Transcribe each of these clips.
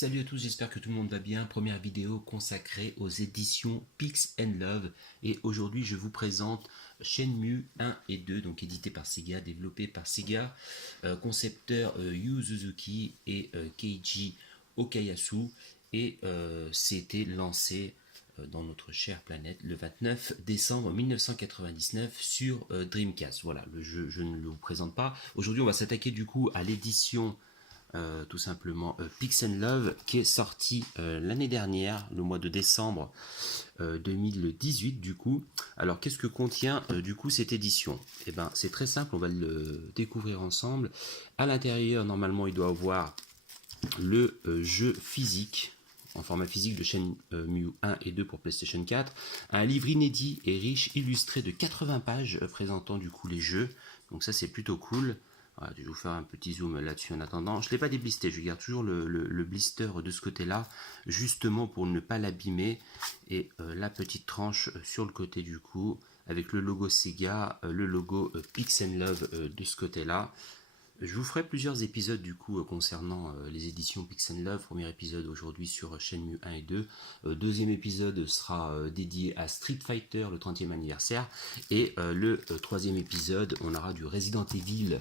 Salut à tous, j'espère que tout le monde va bien. Première vidéo consacrée aux éditions Pix & Love. Et aujourd'hui, je vous présente Shenmue 1 et 2, donc édité par Sega, développé par Sega, concepteur Yu Suzuki et Keiji Okayasu. Et c'était lancé dans notre chère planète le 29 décembre 1999 sur Dreamcast. Voilà, le jeu, je ne le vous présente pas. Aujourd'hui, on va s'attaquer du coup à l'édition tout simplement Pix & Love qui est sorti l'année dernière, le mois de décembre 2018 du coup. Alors qu'est-ce que contient du coup cette édition? Eh ben c'est très simple, on va le découvrir ensemble. À l'intérieur normalement il doit avoir le jeu physique en format physique de Shenmue 1 et 2 pour PlayStation 4, un livre inédit et riche illustré de 80 pages présentant du coup les jeux, donc ça c'est plutôt cool. Voilà, je vais vous faire un petit zoom là-dessus en attendant. Je ne l'ai pas déblisté, je garde toujours le blister de ce côté-là, justement pour ne pas l'abîmer. Et la petite tranche sur le côté du coup, avec le logo Sega, le logo Pix & Love de ce côté-là. Je vous ferai plusieurs épisodes du coup concernant les éditions Pix & Love. Premier épisode aujourd'hui sur Shenmue 1 et 2. Deuxième épisode sera dédié à Street Fighter, le 30e anniversaire. Et le troisième épisode, on aura du Resident Evil,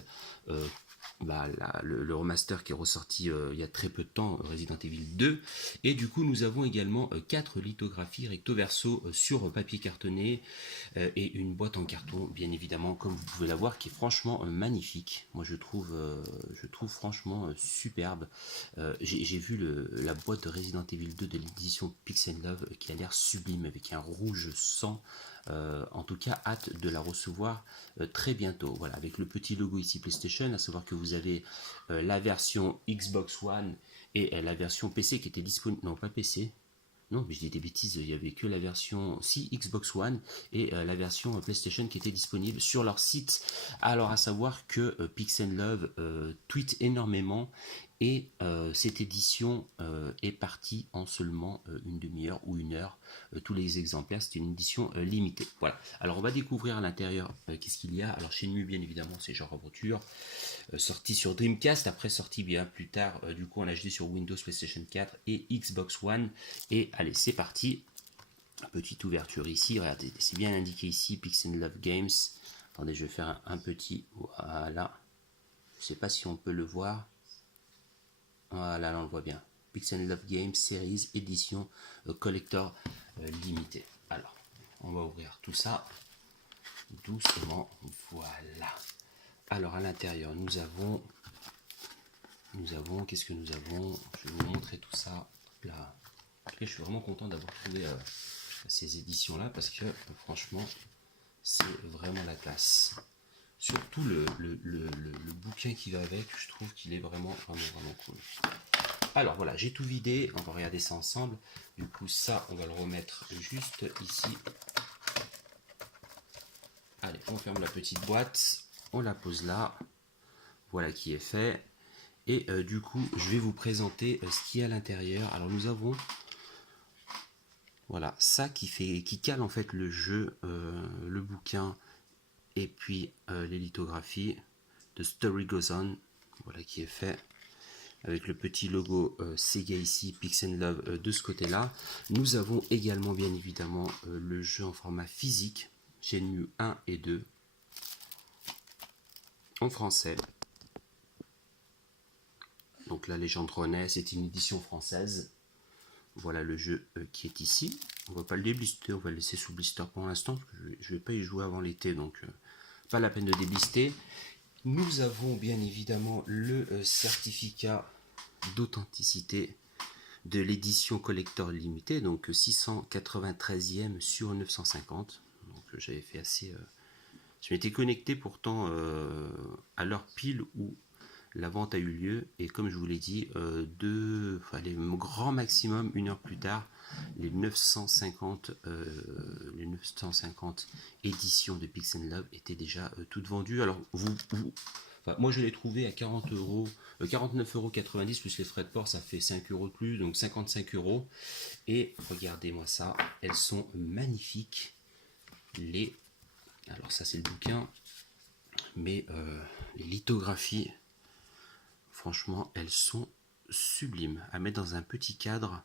le remaster qui est ressorti il y a très peu de temps, Resident Evil 2. Et du coup, nous avons également 4 lithographies recto verso sur papier cartonné et une boîte en carton, bien évidemment, comme vous pouvez la voir, qui est franchement magnifique. Moi, je trouve franchement superbe. J'ai vu la boîte de Resident Evil 2 de l'édition Pix & Love qui a l'air sublime avec un rouge sang. En tout cas, hâte de la recevoir très bientôt. Voilà, avec le petit logo ici PlayStation, à savoir que vous avez la version Xbox One et la version PC qui était disponible. Non, pas PC. Non, mais je dis des bêtises, il n'y avait que la version Xbox One et la version PlayStation qui était disponible sur leur site. Alors, à savoir que Pix & Love tweet énormément et cette édition est partie en seulement une demi-heure ou une heure. Tous les exemplaires, c'est une édition limitée. Voilà. Alors, on va découvrir à l'intérieur qu'est-ce qu'il y a. Alors, Shenmue, bien évidemment, c'est genre aventure. Sorti sur Dreamcast, après sorti bien plus tard, du coup, en HD sur Windows, PlayStation 4 et Xbox One. Et allez, c'est parti. Petite ouverture ici. Regardez, c'est bien indiqué ici, Pix & Love Games. Attendez, je vais faire un petit. Voilà. Je ne sais pas si on peut le voir. Voilà, là on le voit bien. Pix & Love Games Series Édition Collector Limité. Alors, on va ouvrir tout ça doucement. Voilà. Alors, à l'intérieur, nous avons, qu'est-ce que nous avons? Je vais vous montrer tout ça. Là. Après, je suis vraiment content d'avoir trouvé ces éditions-là parce que, franchement, c'est vraiment la classe. Surtout le bouquin qui va avec, je trouve qu'il est vraiment cool. Alors voilà, j'ai tout vidé, on va regarder ça ensemble. Du coup, ça, on va le remettre juste ici. Allez, on ferme la petite boîte, on la pose là. Voilà qui est fait. Et du coup, je vais vous présenter ce qu'il y a à l'intérieur. Alors nous avons, voilà, ça qui cale en fait le jeu, le bouquin et puis les lithographies de Story Goes On. Voilà qui est fait. Avec le petit logo Sega ici, Pix & Love de ce côté-là. Nous avons également bien évidemment le jeu en format physique, Shenmue 1 et 2, en français. Donc la légende renaît, c'est une édition française. Voilà le jeu qui est ici. On va pas le déblister, on va le laisser sous blister pour l'instant, parce que je vais pas y jouer avant l'été, donc pas la peine de déblister. Nous avons bien évidemment le certificat d'authenticité de l'édition collector limitée, donc 693e sur 950. Donc j'avais fait assez. Je m'étais connecté pourtant à l'heure pile où la vente a eu lieu, et comme je vous l'ai dit, les grand maximum une heure plus tard, les 950 éditions de Pix & Love étaient déjà toutes vendues. Alors moi je l'ai trouvé à 40 euros, 49,90 € plus les frais de port, ça fait 5 euros de plus, donc 55 €. Et regardez-moi ça, elles sont magnifiques. Alors ça c'est le bouquin, mais les lithographies, franchement, elles sont sublime à mettre dans un petit cadre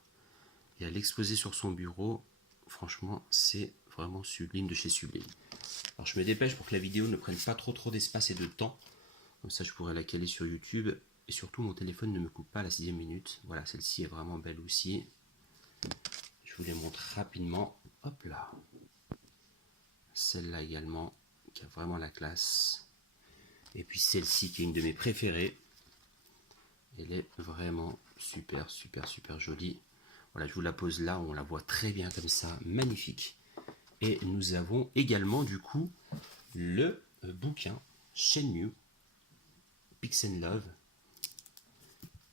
et à l'exposer sur son bureau. Franchement, c'est vraiment sublime de chez Sublime. Alors je me dépêche pour que la vidéo ne prenne pas trop d'espace et de temps. Comme ça, je pourrais la caler sur YouTube. Et surtout, mon téléphone ne me coupe pas à la 6e minute. Voilà, celle-ci est vraiment belle aussi. Je vous les montre rapidement. Hop là. Celle-là également, qui a vraiment la classe. Et puis celle-ci, qui est une de mes préférées. Elle est vraiment super jolie. Voilà, je vous la pose là, on la voit très bien comme ça. Magnifique. Et nous avons également, du coup, le bouquin Shenmue Peace and Love.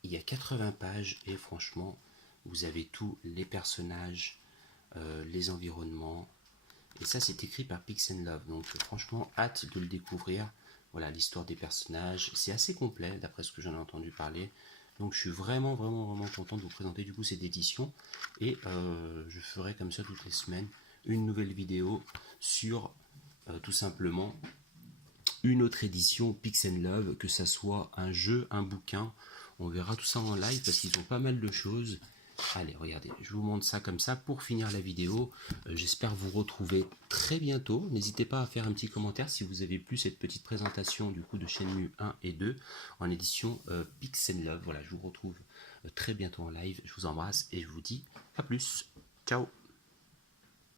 Il y a 80 pages et franchement, vous avez tous les personnages, les environnements. Et ça, c'est écrit par Peace and Love. Donc franchement, hâte de le découvrir. Voilà, l'histoire des personnages. C'est assez complet, d'après ce que j'en ai entendu parler. Donc je suis vraiment content de vous présenter du coup cette édition. Et je ferai comme ça toutes les semaines une nouvelle vidéo sur tout simplement une autre édition Peace and Love, que ça soit un jeu, un bouquin. On verra tout ça en live parce qu'ils ont pas mal de choses. Allez, regardez, je vous montre ça comme ça pour finir la vidéo. J'espère vous retrouver très bientôt. N'hésitez pas à faire un petit commentaire si vous avez plu cette petite présentation du coup de Shenmue 1 et 2 en édition Peace and Love. Voilà, je vous retrouve très bientôt en live. Je vous embrasse et je vous dis à plus. Ciao.